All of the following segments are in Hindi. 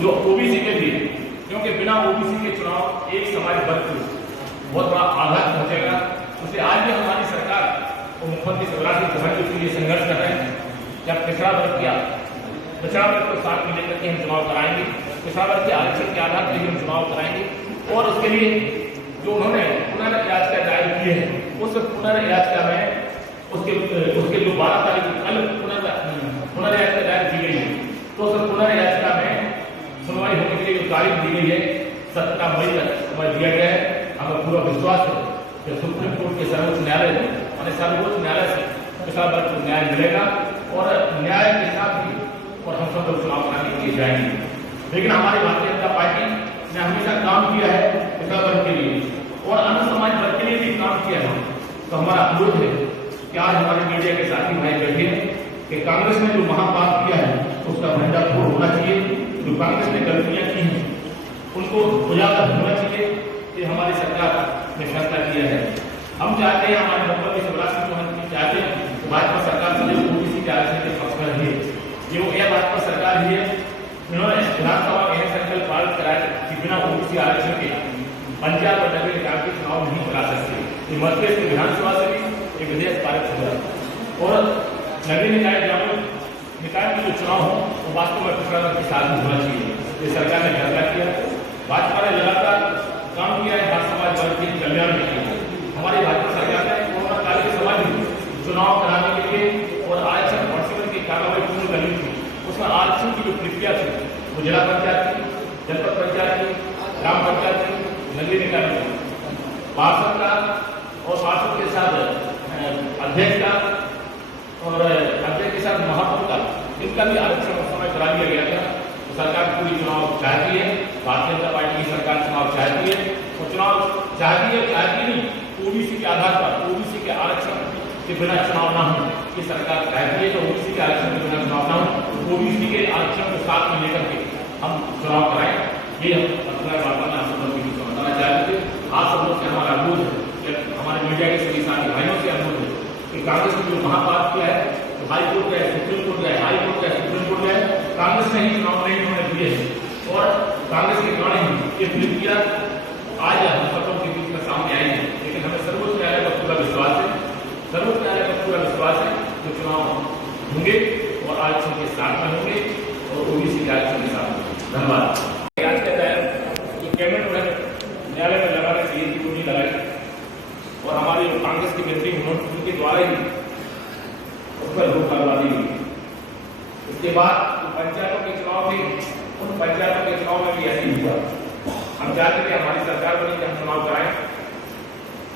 जो ओबीसी के लिए, क्योंकि बिना ओबीसी के चुनाव एक समाज वर्ग को बहुत बड़ा आघात पहुंचेगा। उससे आज भी हमारी सरकार और मुख्यमंत्री शिवराज सिंह चौहान के लिए संघर्ष कर रहे हैं। जब पिछड़ा वर्ग को साथ में लेकर के हम चुनाव कराएंगे, पिछड़ा वर्ग के आरक्षण के आधार पर हम चुनाव कराएंगे और उसके लिए जो उन्होंने पुनर्याचिका दायर की है, उस पुनर्याचिका में उसके जो 12 तारीख कल पुनर्याचिका दायर की गई है, तो उस पुनर्याचिका में सुनवाई होने के लिए जो तारीख दी गई है 17 मई तक समय दिया गया है। हमें पूरा विश्वास है कि सुप्रीम कोर्ट के सर्वोच्च न्यायालय से पिछड़ा वर्ग को न्याय मिलेगा और न्याय के साथ ही और हम सब लोग चुनाव कराने के लिए जाएंगे। लेकिन हमारी भारतीय जनता पार्टी ने हमेशा काम किया है पिछड़ा वर्ग के लिए और अन्य समाज वर्ग के लिए भी काम किया है। तो हमारा अनुरोध है कि आज हमारे मीडिया के साथी भाई बैठे हैं कि कांग्रेस ने जो महापाप किया है उसका भंडाफोड़ होना चाहिए। जो कांग्रेस ने गलतियां की हैं उनको उजागर होना चाहिए। ये हमारी सरकार ने फैसला किया है। हम चाहते हैं, हमारे मुख्यमंत्री शिवराज सिंह चौहान चाहते हैं कि भाजपा सरकार से ओबीसी के आरक्षण के पक्ष में रही है। ये भाजपा सरकार ही है उन्होंने विधानसभा में यह संकल्प पारित कराया कि बिना ओबीसी आरक्षण के पंचायत और नगरीय निकाय के चुनाव नहीं करा सकते। ये मध्य प्रदेश की विधानसभा से भी एक विधेयक पारित हुआ और नगरीय निकाय के जो चुनाव हो वो वास्तव में पिछड़ा वर्ग के साथ होना चाहिए। ये सरकार ने फैसला किया। भाजपा ने लगातार काम किया है हर समाज वर्ग के कल्याण के लिए। हमारी भाजपा सरकार ने कोरोना काल के समय भी चुनाव कराने के लिए और आरक्षण वर्षीकरण की कार्रवाई पूर्ण करनी थी। उसमें आरक्षण की जो प्रक्रिया थी वो जिला पंचायत की, जनपद पंचायत की, ग्राम पंचायत की, नगरीय निकाय पार्षद का और पार्षद के साथ अध्यक्ष का और अध्यक्ष के साथ महापौर का, इनका भी आरक्षण समय करा दिया गया था। तो सरकार पूरी चुनाव चाहती है, भारतीय जनता पार्टी की सरकार चुनाव चाहती है और चुनाव चाहती नहीं ओबीसी के आधार पर, ओबीसी के आरक्षण के बिना चुनाव ना हो। ये सरकार चाहती है तो ओबीसी के आरक्षण के बिना चुनाव ना हो, ओबीसी के आरक्षण को साथ में लेकर के हम चुनाव कराएं। ये हम अपना वार्ता में आप सब लोग बताना चाहते थे। आप सब लोग से हमारा अनुरोध है, हमारे मीडिया के सभी साथी भाइयों से अनुरोध है कि कांग्रेस ने जो महापाप किया है, तो हाई कोर्ट गए, सुप्रीम कोर्ट गए, हाई कोर्ट गए, सुप्रीम कोर्ट गए, कांग्रेस ने ही चुनाव नहीं होने दिए और कांग्रेस के कारण ही ये फिल्म किया आज हम सबों के बीच में सामने आई है। लेकिन हमें सर्वोच्च न्यायालय का पूरा विश्वास है, सर्वोच्च न्यायालय का पूरा विश्वास है जो चुनाव होंगे और आरक्षण के साथ में होंगे और ओबीसी के आरक्षण के साथ होंगे। धन्यवाद। आज के तहत जो कैबिनेट न्यायालय में लगाने चाहिए थी वो नहीं लगाई और हमारी कांग्रेस की केंद्रीय उनके द्वारा ही उस पर रोक लगा दी गई। उसके बाद पंचायतों के चुनाव थे, उन पंचायतों के चुनाव में भी ऐसे ही हुआ। हम चाहते थे हमारी सरकार बनी कि हम चुनाव कराएं।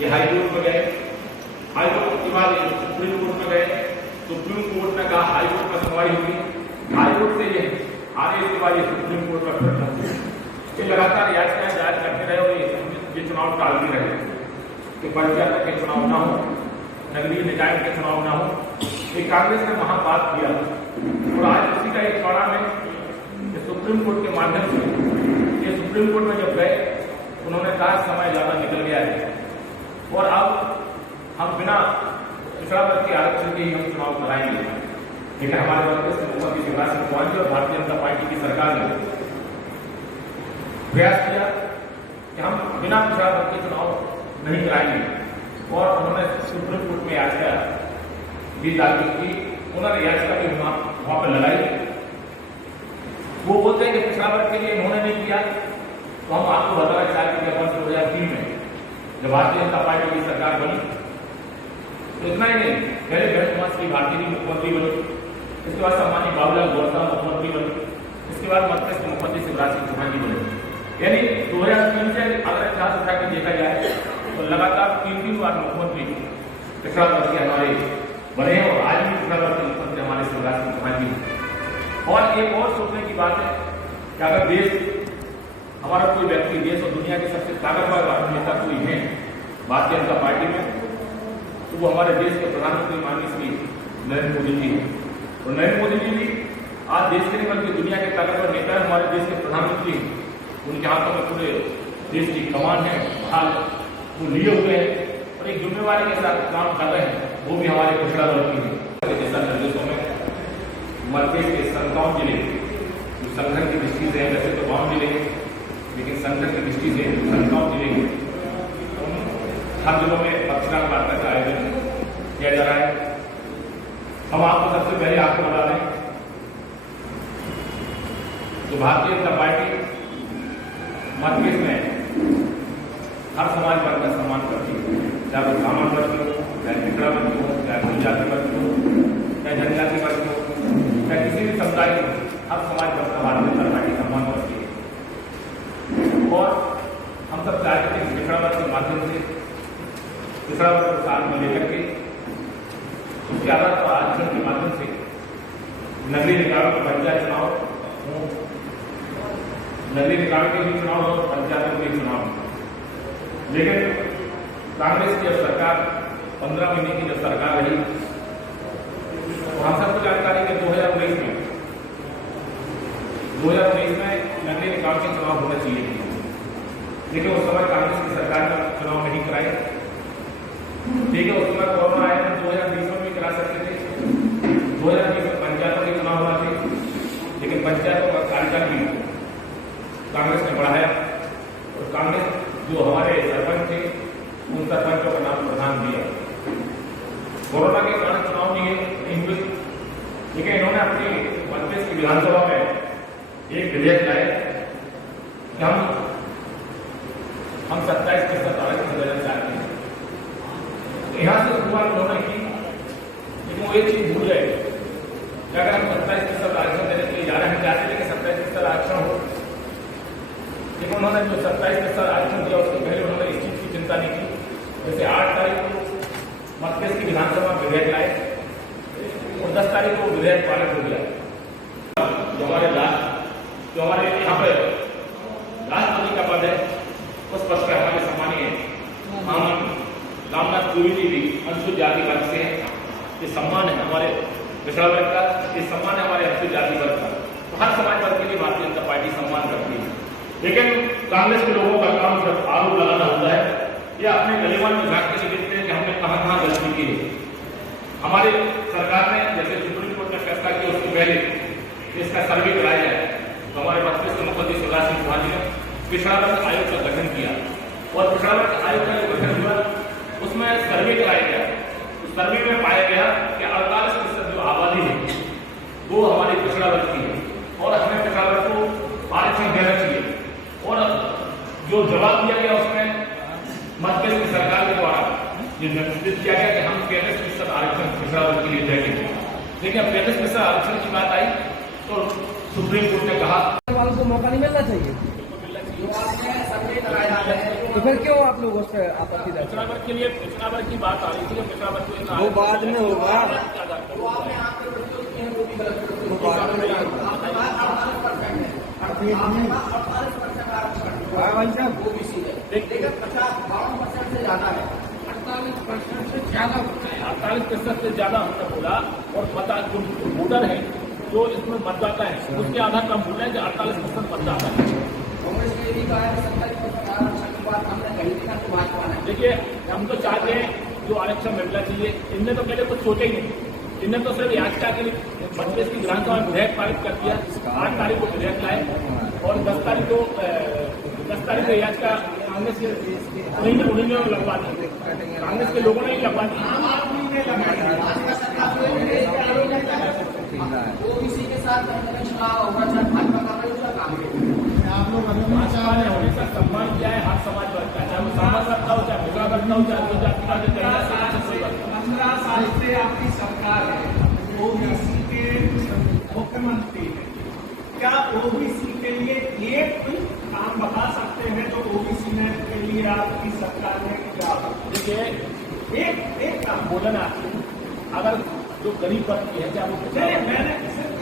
ये हाईकोर्ट में गए, हाईकोर्ट के बाद सुप्रीम कोर्ट में गए, सुप्रीम कोर्ट ने कहा हाईकोर्ट में सुनवाई होगी, हाईकोर्ट से ये आने के बाद ये सुप्रीम कोर्ट में फिर पहुंचे। ये लगातार याचिकाएं दायर करते रहे और ये चुनाव टालते रहे कि पंचायत के चुनाव ना हो, नगरीय निकाय के चुनाव ना हो। ये कांग्रेस ने महापाप किया और आज उसी का एक चौड़ा में सुप्रीम कोर्ट के माध्यम से ये सुप्रीम कोर्ट में जब गए उन्होंने कहा समय ज्यादा निकल गया है और अब हम बिना पिछड़ा वर्ग के आरक्षण के ही हम चुनाव कराएंगे। लेकिन हमारे वर्ग से मुख्यमंत्री शिवराज सिंह चौहान और भारतीय जनता पार्टी की सरकार ने प्रयास किया कि हम बिना पिछड़ा वर्ग के चुनाव नहीं कराएंगे और उन्होंने सुप्रीम कोर्ट में याचिका भी दाखिल की। उन्होंने याचिका भी वहां पर लगाई। वो बोलते हैं कि पिछड़ा वर्ग के लिए उन्होंने नहीं किया, तो हम आपको बताना चाहते हैं कि वर्ष 2003 में जब भारतीय जनता पार्टी की सरकार बनी तो इतना ही नहीं, पहले गणेश कुमार श्री भारती जी मुख्यमंत्री बने, इसके बाद सम्मानित बाबूलाल गौर साहब मुख्यमंत्री बने, इसके बाद मध्य प्रदेश के मुख्यमंत्री शिवराज सिंह चौहान जी बने। यानी 2003 से अगर इतिहास उठा के देखा जाए तो लगातार 3 बार मुख्यमंत्री पिछड़ा वर्ग के हमारे बने हैं और आज भी पिछड़ा वर्ग के मुख्यमंत्री हमारे शिवराज सिंह चौहान जी। और एक और सोचने की बात है कि अगर देश हमारा कोई व्यक्ति देश और दुनिया के सबसे ताकतवर नेता कोई है भारतीय जनता पार्टी में, तो वो हमारे देश के प्रधानमंत्री माननीय श्री नरेंद्र मोदी जी हैं। और नरेंद्र मोदी जी भी आज देश के नहीं बल्कि दुनिया के ताकतवर नेता है, हमारे देश के प्रधानमंत्री। उनके हाथों में पूरे देश की कमान है, हाल वो लिए हुए हैं और एक जिम्मेवारी के साथ काम कर रहे हैं, वो भी हमारे पिछड़ा वर्ग की है। दिशा निर्देशों में मध्य प्रदेश के 57 जिले जो संगठन की दृष्टि से है, वैसे संकट की दृष्टि से संस्थाओं जिले के हर जिलों में पक्षकार वार्ता का आयोजन किया जा रहा है। हम आपको सबसे पहले आपको बता दें कि भारतीय जनता पार्टी मतभेद में हर समाज वर्ग का सम्मान करती है, चाहे वो ब्राह्मण वर्ग हो, चाहे पिछड़ा वर्ग हो, चाहे कोई जाति वर्ग हो, चाहे जनजाति वर्ग हो, चाहे किसी भी समुदाय हो, हर समाज वर्ग का भारतीय जनता पार्टी सम्मान करती है। और हम सब चाहते हैं कि पिछड़ा वर्ग के माध्यम से पिछड़ा वर्ग को साथ में लेकर के उसके आधार पर आरक्षण के माध्यम से नगरीय निकायों के पंचायत चुनाव, नगरीय निकायों के भी चुनाव और पंचायतों के चुनाव। लेकिन कांग्रेस की जब सरकार 15 महीने की जब सरकार रही तो हम सबको जानकारी है 2019 में नगरीय निकाय के चुनाव होना चाहिए थे, लेकिन उस समय कांग्रेस की सरकार ने चुनाव नहीं कराए। देखिए उस समय कोरोना आया तो 2020 में भी करा सकते थे, 2020 में पंचायतों के चुनाव हुआ थे, लेकिन पंचायतों का कार्यकाल भी कांग्रेस ने बढ़ाया और कांग्रेस जो हमारे सरपंच थे उन सरपंचों का नाम प्रधान दिया। कोरोना के कारण चुनाव नहीं हुए, लेकिन इन्होंने अपनी मध्य प्रदेश की विधानसभा में एक विधेयक लाए कि हम 27% आरक्षण देना चाहते हैं। यहाँ से शुरुआत उन्होंने की, लेकिन वो एक चीज भूल गए कि अगर हम 27% आरक्षण देने के लिए जा रहे हैं, चाहते थे कि 27% आरक्षण हो, लेकिन उन्होंने जो 27% आरक्षण दिया उसके पहले उन्होंने इस चीज की चिंता नहीं की। जैसे 8 तारीख को मध्य प्रदेश की विधानसभा में विधेयक लाए और 10 तारीख को विधेयक पारित हो गया। जो हमारे यहाँ पर राष्ट्रपति का पद है उस पद पर हमारे सम्मानीय हम रामनाथ कोविंद जी भी अनुसूचित जाति वर्ग से हैं। ये सम्मान है हमारे पिछड़ा वर्ग का, ये सम्मान है हमारे अनुसूचित जाति वर्ग का। तो हर समाज वर्ग के लिए भारतीय जनता पार्टी सम्मान करती है, लेकिन कांग्रेस के लोगों का काम जब आरोप लगाना होता है या अपने गलीवन में झांक के देखते हैं कि हमने कहां गलती की है। हमारी सरकार ने जैसे सुप्रीम कोर्ट ने फैसला किया उसके पहले इसका सर्वे कराया जाए, तो हमारे मध्य प्रदेश के मुख्यमंत्री शिवराज सिंह चौहान जी ने पिछड़ा वर्ग आयोग का गठन किया और पिछड़ा वर्ग आयोग का जो गठन हुआ उसमें सर्वे कराया गया। उस सर्वे में पाया गया कि 48% जो आबादी है वो हमारे पिछड़ा वर्ग की है और हमें पिछड़ा वर्ग को आरक्षण देना चाहिए। और जो जवाब दिया गया उसमें मध्य प्रदेश की सरकार के द्वारा ये निर्देशित किया गया कि हम 35% आरक्षण पिछड़ा वर्ग के लिए देंगे। लेकिन अब 35% आरक्षण की बात आई तो सुप्रीम कोर्ट ने कहा को मौका नहीं मिलना चाहिए, तो फिर क्यों आप लोग उस पर आपत्ति दर्ज? पिछड़ा वर्ग के लिए पिछड़ा वर्ग की बात आ रही थी, पिछड़ा वर्ग को वो बाद में होगा। देखिए 50-52% से ज्यादा है, 48% से ज्यादा, 48% से ज्यादा हमने बोला। और पता जो वोटर है जो इसमें मतदाता है उसके आधार पर हम बोल रहे हैं कि 48% मतदाता है। कांग्रेस ने भी कहा है 27% आरक्षण की बात हमने कही थी ना, तो भाजपा ने। देखिए हम तो चाहते हैं जो आरक्षण मिलना चाहिए, इनने तो पहले कुछ सोचे ही नहीं, इनने तो सिर्फ याचिका के लिए मध्य प्रदेश की विधानसभा में विधेयक पारित कर दिया। 8 तारीख को विधेयक लाए और 10 तारीख को याचिका कांग्रेस के उन्हीं ने लगवा दी, कांग्रेस के लोगों ने ही लगवा दी। ओबीसी के साथ भाजपा ने हमेशा सम्मान किया है हर समाज वर्ग का, चाहे वो समाज वर्ग का हो, चाहे पिछड़ा वर्ग का हो, चाहे जो जाति का 15 साल से आपकी सरकार है, ओबीसी के मुख्यमंत्री है। क्या ओबीसी के लिए एक काम बता सकते हैं जो ओबीसी ने के लिए आपकी सरकार ने किया? देखिए एक काम बोला ना, अगर जो गरीब वर्ग की है, चाहे वो मैंने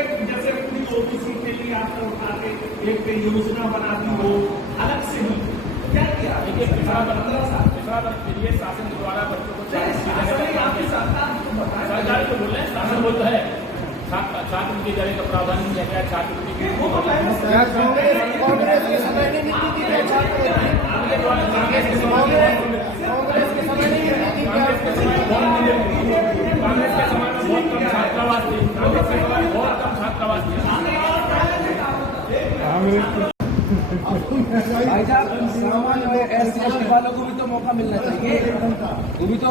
एक जैसे पूरी ओबीसी के लिए आपने उठा के एक योजना बना दी हो अलग से ही, क्या किया? देखिए पिछड़ा वर्ग के लिए शासन के द्वारा बच्चों को सरकार को बोल रहे हैं, शासन बोलता है छात्रवृत्ति देने का प्रावधान नहीं है क्या? छात्रवृत्ति कांग्रेस के समय नहीं नीति दी है, कांग्रेस के समय में बहुत कम छात्रावास थे, कांग्रेस के समय बहुत कम छात्रावास थे। भाई साहब सामान्य SC/ST वालों को भी तो मौका मिलना चाहिए, वो भी तो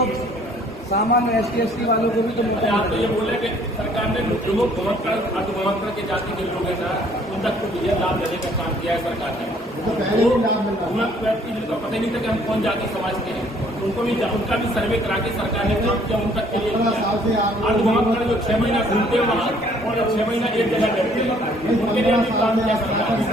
सामान्य SC/ST वालों को भी तो मौका आप तो ये बोले कि सरकार ने जो अर्धभवंकर के जाति के लोग हैं ना, उन तक को ये लाभ देने का काम किया है सरकार ने। व्यक्ति जिनको पता ही नहीं था कि हम कौन जाति समाज के हैं, तो उनका भी सर्वे करा के सरकार ने काम किया, उन तक के लिए अर्धभवंकर जो 6 महीना घूमते हैं वहाँ और 6 महीना एक जगह रहते हैं, उनके लिए भी काम किया सरकार ने।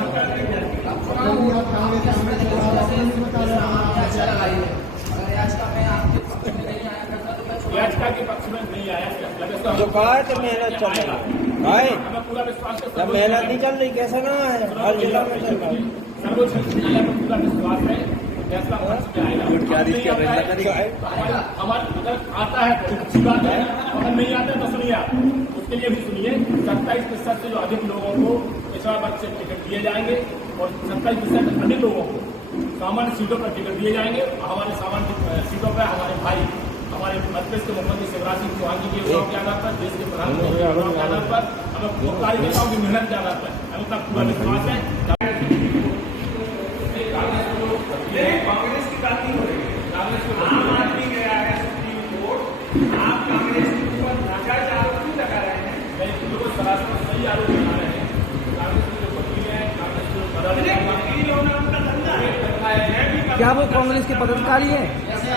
याचिका के पक्ष में नहीं आया, जो कहा है तो मेहनत चल रही है, हमें पूरा विश्वास है। जब मेहनत नहीं चल रही कैसे ना है, हर जिला में चल रहा है। सर्वोच्च न्यायालय में पूरा विश्वास है, फैसला मंच में आएगा। हमारे अगर आता है तो अच्छी बात है, अगर नहीं आता है तो सुनिए आप, उसके लिए भी सुनिए। 27% से जो अधिक लोगों को पिछड़ा वर्ग से टिकट दिए जाएंगे और 27% अधिक लोगों को सामान्य सीटों पर टिकट दिए जाएंगे। हमारे सामान्य सीटों पर हमारे भाई, हमारे मध्य प्रदेश के मुख्यमंत्री शिवराज सिंह चौहान जी के योजनाओं के आधार पर, देश के प्रधानमंत्री के योजनाओं के आधार पर, हमें कार्यकर्ताओं की मेहनत के आधार पर हमें तक पूरा विश्वास है। कांग्रेस की बात नहीं हो रही है, कांग्रेस को आम आदमी गया है सुप्रीम कोर्ट, आप कांग्रेस के ऊपर नाजायज आरोप क्यों लगा रहे हैं? मैं लोगों सरासर सही आरोप लगा रहे हैं। कांग्रेस के जो वकील है, कांग्रेस के पदाधिकारी उनका धंधा है। क्या वो कांग्रेस के पदाधिकारी हैं?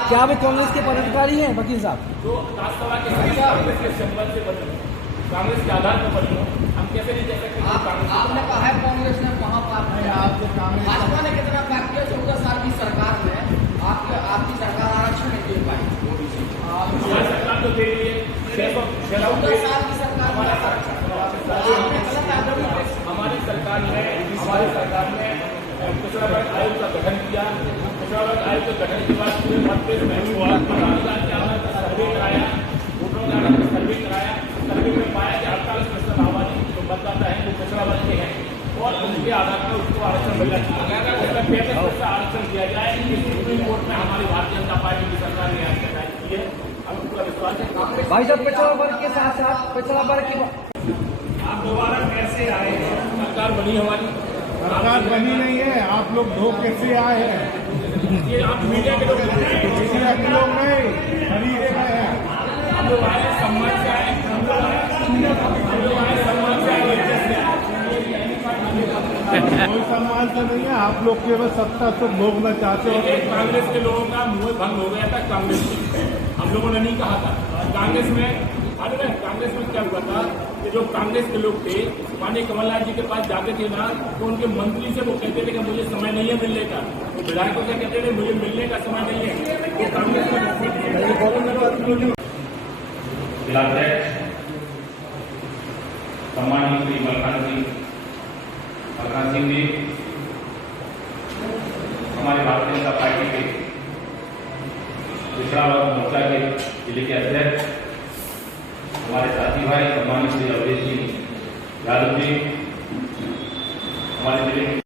क्या वो कांग्रेस के पदाधिकारी हैं वकील साहब? जो राज्यसभा के कांग्रेस के सिंबल से बने, कांग्रेस के आधार पर बने, हम कैसे नहीं कह सकते? आपने कहा है कांग्रेस ने महापाप किया, भाजपा ने कितना पाप किया? 14 साल की सरकार में आपकी सरकार आरक्षण नहीं दे पाई। सरकार तो दे रही है, 14 साल की सरकार में हमारी सरकार ने पिछड़ा वर्ग आयोग का गठन किया। पिछड़ा वर्ग आयोग के गठन के बाद पूरे मध्य प्रदेश में मताधिकार के आधार पर सर्वे कराया, वोटरों के आधार पर सर्वे कराया। सर्वे में पाया कि 48% आबादी जो मतदाता है वो पिछड़ा वर्ग के हैं और उनके आधार पर उसको आरक्षण मिलना चाहिए। उसमें 35% आरक्षण दिया जाए। सुप्रीम कोर्ट में हमारी भारतीय जनता पार्टी की सरकार ने याचिका दायर की है, हमें पूरा विश्वास है। भाई साहब पिछड़ा वर्ग के साथ साथ पिछड़ा वर्ग की आप दोबारा कैसे आए? सरकार बनी हमारी, सरकार बनी नहीं है, आप लोग धोखे से आए हैं। ये आप मीडिया के लोग मीडिया के लोग नहीं, खरीद से हैं। हम लोग आए सम्मान से आए, हम लोग आए सम्मान से आए, इज्जत से आए। कोई सम्मान से नहीं है, आप लोग केवल सत्ता से भोगना चाहते हो। कांग्रेस के लोगों का मुंह भंग हो गया था कांग्रेस में, हम लोगों ने नहीं कहा था। कांग्रेस में कांग्रेस में क्या हुआ था कि जो कांग्रेस के लोग थे माननीय कमलनाथ जी के पास जाते थे ना, तो उनके मंत्री से वो कहते थे कि मुझे समय नहीं है मिलने का। वो विधायकों से कहते थे मुझे मिलने का समय नहीं है। वो कांग्रेस में सम्मानीय श्री मलखान सिंह जी हमारे भारतीय जनता पार्टी के पिछड़ा वर्ग मोर्चा के जिले के अध्यक्ष, हमारे साथी भाई सम्मानित श्री अवधेश जी यादव जी, हमारे जिले के